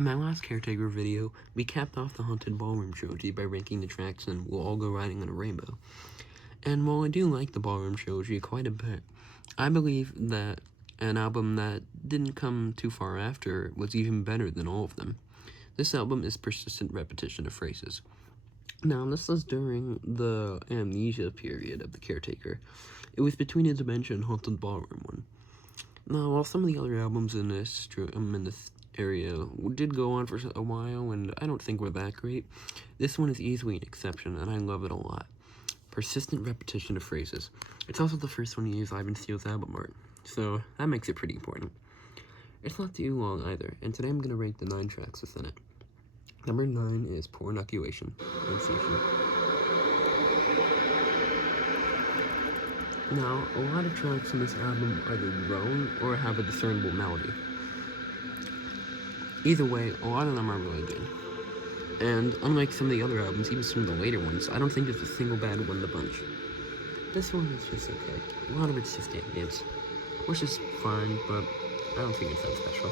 In my last Caretaker video, we capped off the Haunted Ballroom trilogy by ranking the tracks in We'll All Go Riding on a Rainbow. And while I do like the Ballroom trilogy quite a bit, I believe that an album that didn't come too far after was even better than all of them. This album is Persistent Repetition of Phrases. Now, this was during the amnesia period of the Caretaker. It was between a Dementia and Haunted Ballroom one. Now, while some of the other albums in this area did go on for a while, and I don't think were that great, this one is easily an exception, and I love it a lot. Persistent Repetition of Phrases. It's also the first one to use Ivan Steele's album art, so that makes it pretty important. It's not too long either, and today I'm going to rank the 9 tracks within it. Number 9 is Poor Inoculation. Now, a lot of tracks in this album either drone or have a discernible melody. Either way, a lot of them are really good. And unlike some of the other albums, even some of the later ones, I don't think there's a single bad one in the bunch. This one is just okay. A lot of it's just ambience, which is fine, but I don't think it's that special.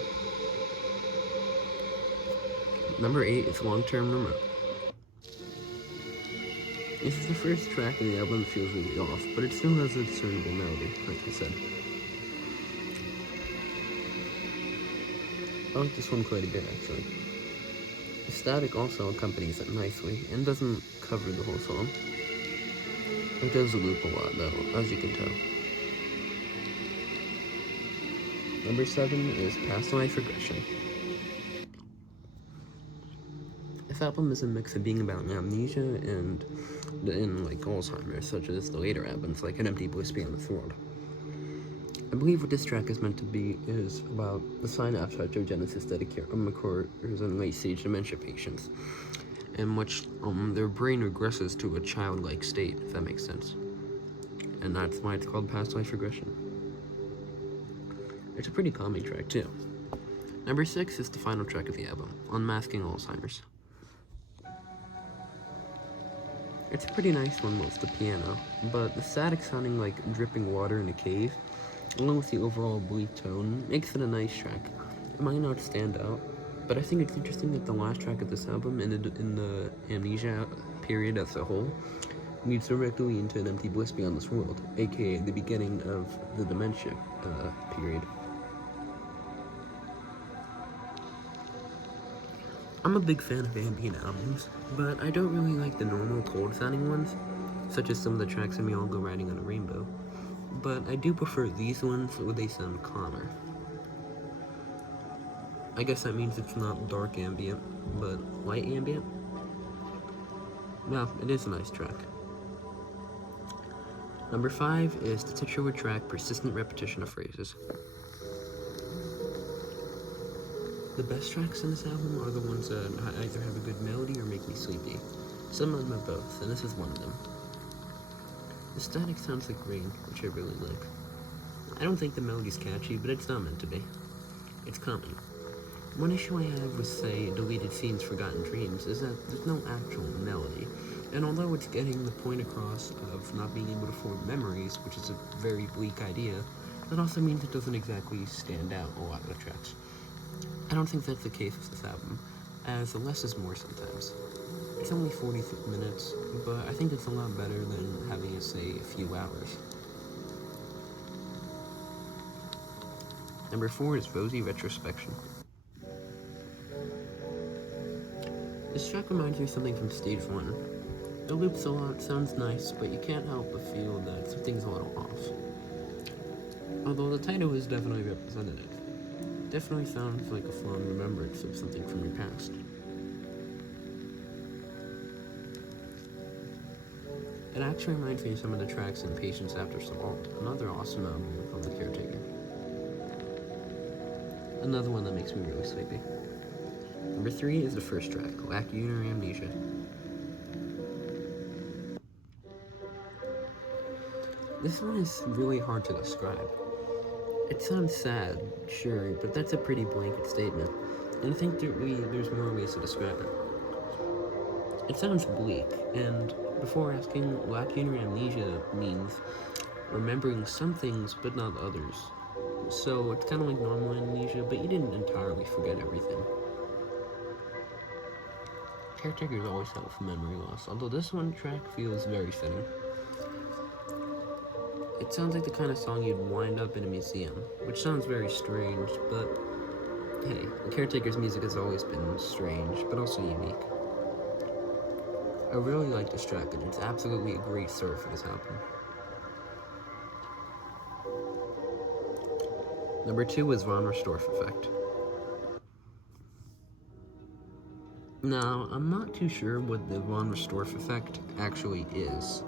Number 8 is Long-Term Remote. This is the first track of the album that feels really off, but it still has a discernible melody, like I said. I like this one quite a bit, actually. The static also accompanies it nicely, and doesn't cover the whole song. It does loop a lot, though, as you can tell. Number 7 is Past Life Regression. This album is a mix of being about amnesia and like Alzheimer's, such as the later albums, like An Empty Bliss Beyond This World. I believe what this track is meant to be is about the synapse retrogenesis that occurs in late-stage dementia patients, in which their brain regresses to a childlike state, if that makes sense. And that's why it's called Past Life Regression. It's a pretty calming track, too. Number 6 is the final track of the album, Unmasking Alzheimer's. It's a pretty nice one with the piano, but the static sounding like dripping water in a cave, along with the overall bleak tone, makes it a nice track. It might not stand out, but I think it's interesting that the last track of this album, in the amnesia period as a whole, leads directly into An Empty Bliss Beyond This World, aka the beginning of the dementia period. I'm a big fan of ambient albums, but I don't really like the normal cold-sounding ones, such as some of the tracks in We All Go Riding on a Rainbow, but I do prefer these ones where they sound calmer. I guess that means it's not dark ambient, but light ambient? Well, it is a nice track. Number 5 is the titular track, Persistent Repetition of Phrases. The best tracks in this album are the ones that either have a good melody or make me sleepy. Some of them are both, and this is one of them. The static sounds like rain, which I really like. I don't think the melody's catchy, but it's not meant to be. It's calming. One issue I have with, say, Deleted Scenes, Forgotten Dreams is that there's no actual melody, and although it's getting the point across of not being able to form memories, which is a very bleak idea, that also means it doesn't exactly stand out a lot of the tracks. I don't think that's the case with this album, as the less is more sometimes. It's only 40 minutes, but I think it's a lot better than having it, say, a few hours. Number 4 is Rosy Retrospection. This track reminds me of something from Stage 1. It loops a lot, sounds nice, but you can't help but feel that something's a little off. Although the title is definitely representative. Definitely sounds like a fond remembrance of something from your past. It actually reminds me of some of the tracks in Patience After Assault, another awesome album from the Caretaker. Another one that makes me really sleepy. Number 3 is the first track, Lacunar Amnesia. This one is really hard to describe. It sounds sad, sure, but that's a pretty blanket statement, and I think there's more ways to describe it. It sounds bleak, and before asking, lacunar amnesia means remembering some things but not others. So it's kind of like normal amnesia, but you didn't entirely forget everything. Caretakers always have memory loss, although this one track feels very fitting. It sounds like the kind of song you'd wind up in a museum, which sounds very strange, but hey, the Caretaker's music has always been strange, but also unique. I really like this track, and it's absolutely a great start for this album. Number 2 is Von Restorff Effect. Now, I'm not too sure what the Von Restorff Effect actually is,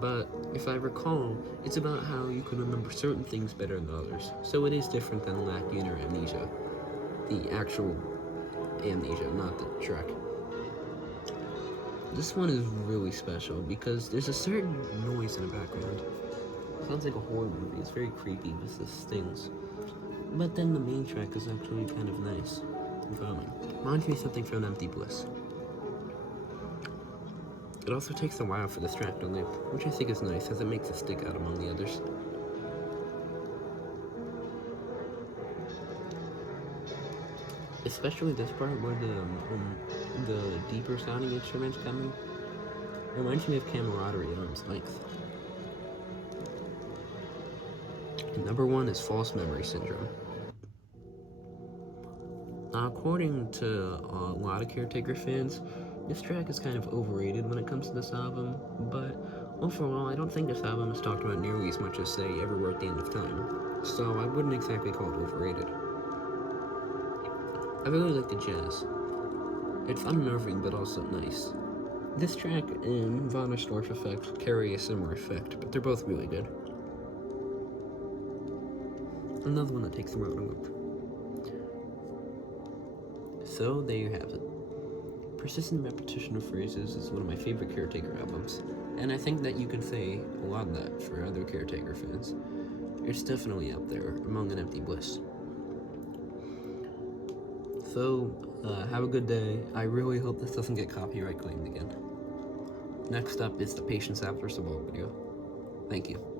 but if I recall, it's about how you can remember certain things better than others, so it is different than Lacune or Amnesia. The actual Amnesia, not the track. This one is really special because there's a certain noise in the background. It sounds like a horror movie. It's very creepy with the stings. But then the main track is actually kind of nice and calming. Reminds me of something from Empty Bliss. It also takes a while for this track to loop, which I think is nice as it makes it stick out among the others. Especially this part where the deeper sounding instruments come in. It reminds me of Camaraderie at arm's length. And number 1 is False Memory Syndrome. Now, according to a lot of Caretaker fans, this track is kind of overrated when it comes to this album, but overall, I don't think this album is talked about nearly as much as, say, Ever Were at the End of Time, so I wouldn't exactly call it overrated. I really like the jazz. It's unnerving, but also nice. This track and Von Restorff Effect carry a similar effect, but they're both really good. Another one that takes the road a loop. So, there you have it. Persistent Repetition of Phrases is one of my favorite Caretaker albums, and I think that you can say a lot of that for other Caretaker fans. It's definitely up there among an Empty Bliss. So, have a good day. I really hope this doesn't get copyright claimed again. Next up is the Patience After Sabal video. Thank you.